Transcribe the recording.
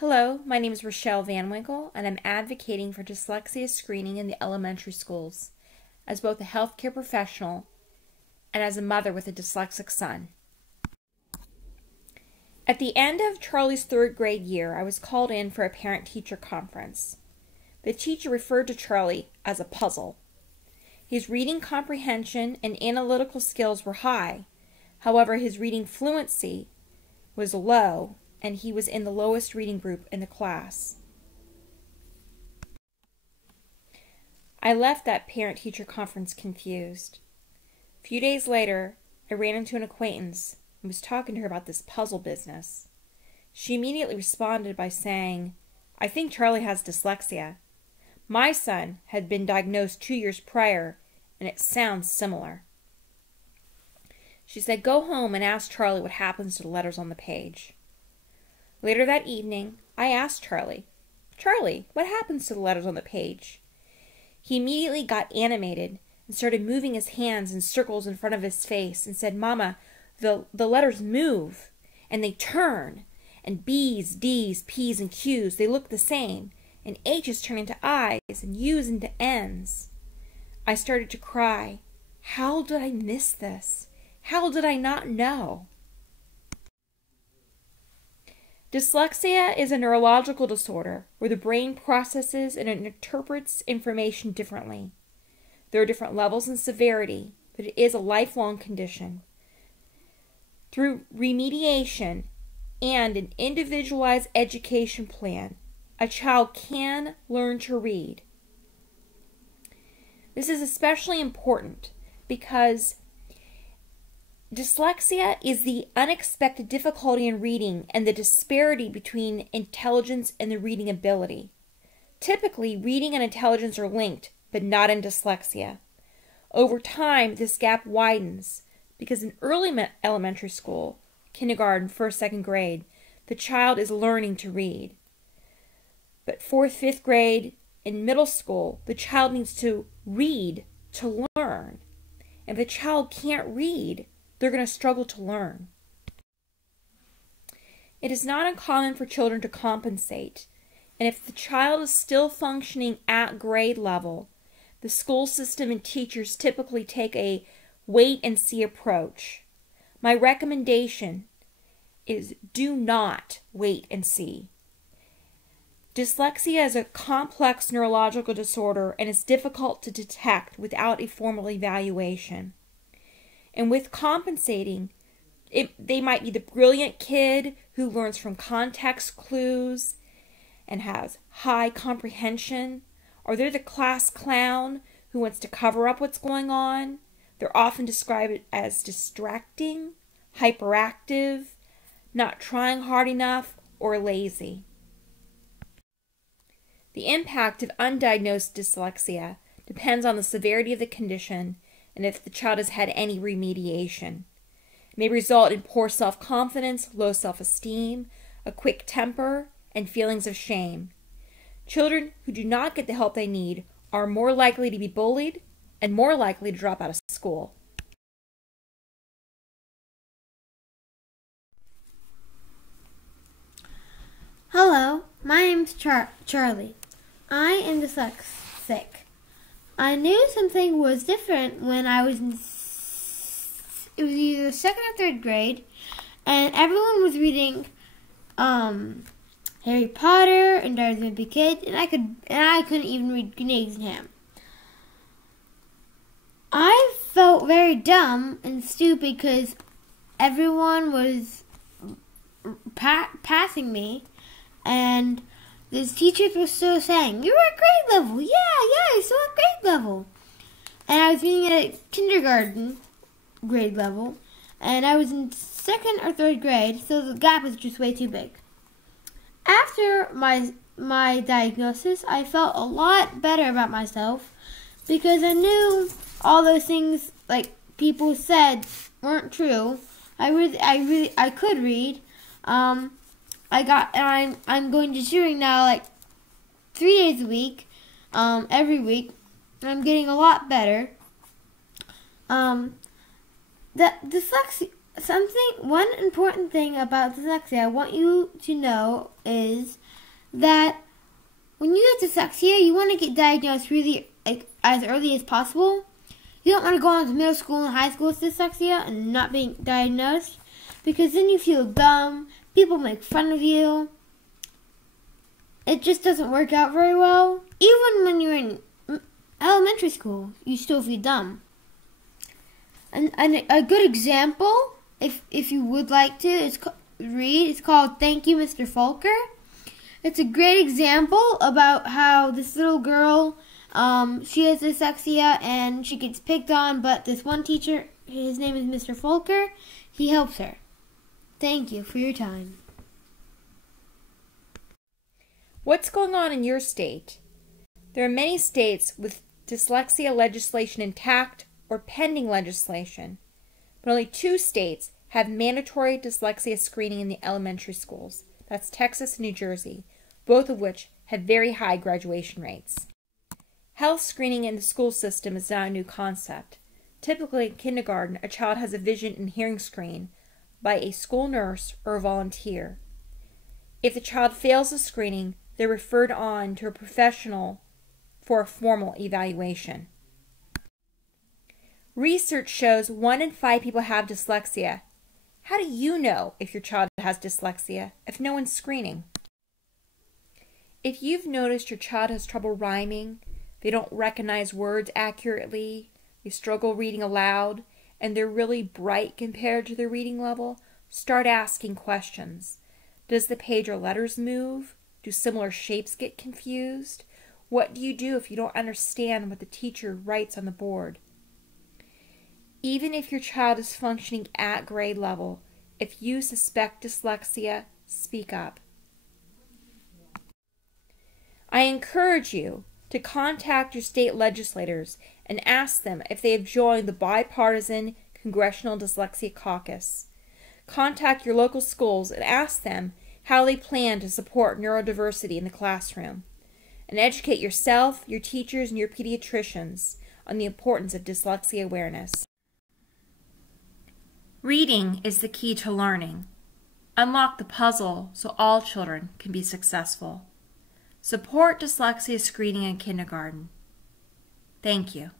Hello, my name is Rochelle Van Winkle, and I'm advocating for dyslexia screening in the elementary schools as both a healthcare professional and as a mother with a dyslexic son. At the end of Charlie's third grade year, I was called in for a parent-teacher conference. The teacher referred to Charlie as a puzzle. His reading comprehension and analytical skills were high. However, his reading fluency was low, and he was in the lowest reading group in the class. I left that parent-teacher conference confused. A few days later, I ran into an acquaintance and was talking to her about this puzzle business. She immediately responded by saying, "I think Charlie has dyslexia. My son had been diagnosed 2 years prior, and it sounds similar." She said, "Go home and ask Charlie what happens to the letters on the page." Later that evening, I asked Charlie, "What happens to the letters on the page?" He immediately got animated and started moving his hands in circles in front of his face and said, "Mama, the letters move and they turn, and B's, D's, P's, and Q's, they look the same, and H's turn into I's and U's into N's." I started to cry. How did I miss this? How did I not know? Dyslexia is a neurological disorder where the brain processes and interprets information differently. There are different levels and severity, but it is a lifelong condition. Through remediation and an individualized education plan, a child can learn to read. This is especially important because dyslexia is the unexpected difficulty in reading and the disparity between intelligence and the reading ability. Typically, reading and intelligence are linked, but not in dyslexia. Over time, this gap widens because in early elementary school, kindergarten, first, second grade, the child is learning to read. But fourth, fifth grade, in middle school, the child needs to read to learn. If the child can't read, they're going to struggle to learn. It is not uncommon for children to compensate, and if the child is still functioning at grade level, the school system and teachers typically take a wait-and-see approach. My recommendation is do not wait and see. Dyslexia is a complex neurological disorder and is difficult to detect without a formal evaluation. And with compensating, they might be the brilliant kid who learns from context clues and has high comprehension, or they're the class clown who wants to cover up what's going on. They're often described as distracting, hyperactive, not trying hard enough, or lazy. The impact of undiagnosed dyslexia depends on the severity of the condition and if the child has had any remediation. It may result in poor self-confidence, low self-esteem, a quick temper, and feelings of shame. Children who do not get the help they need are more likely to be bullied and more likely to drop out of school. Hello, my name's Charlie. I am dyslexic. I knew something was different when I was it was either second or third grade, and everyone was reading Harry Potter and Diary of the Wimpy Kid, and I couldn't even read Grenades and Ham. I felt very dumb and stupid because everyone was passing me, and this teacher was still saying, "You're at grade level. Yeah, you're still at grade level." And I was reading at kindergarten grade level, and I was in second or third grade, so the gap was just way too big. After my diagnosis, I felt a lot better about myself because I knew all those things like people said weren't true. I could read. I'm going to tutoring now like 3 days a week, every week. I'm getting a lot better. The One important thing about dyslexia I want you to know is that when you get dyslexia, you want to get diagnosed really as early as possible. You don't want to go on to middle school and high school with dyslexia and not being diagnosed, because then you feel dumb, people make fun of you. It just doesn't work out very well. Even when you're in elementary school, you still feel dumb. And a good example, if you would like to, it's called Thank You, Mr. Fulker. It's a great example about how this little girl, she has dyslexia and she gets picked on, but this one teacher, his name is Mr. Fulker, he helps her. Thank you for your time. What's going on in your state? There are many states with dyslexia legislation intact or pending legislation, but only 2 states have mandatory dyslexia screening in the elementary schools. That's Texas and New Jersey, both of which have very high graduation rates. Health screening in the school system is not a new concept. Typically in kindergarten, a child has a vision and hearing screen by a school nurse or a volunteer. If the child fails the screening, they're referred on to a professional for a formal evaluation. Research shows 1 in 5 people have dyslexia. How do you know if your child has dyslexia if no one's screening? If you've noticed your child has trouble rhyming, they don't recognize words accurately, they struggle reading aloud, and they're really bright compared to their reading level, start asking questions. Does the page or letters move? Do similar shapes get confused? What do you do if you don't understand what the teacher writes on the board? Even if your child is functioning at grade level, if you suspect dyslexia, speak up. I encourage you to contact your state legislators and ask them if they have joined the bipartisan Congressional Dyslexia Caucus. Contact your local schools and ask them how they plan to support neurodiversity in the classroom. And educate yourself, your teachers, and your pediatricians on the importance of dyslexia awareness. Reading is the key to learning. Unlock the puzzle so all children can be successful. Support dyslexia screening in kindergarten. Thank you.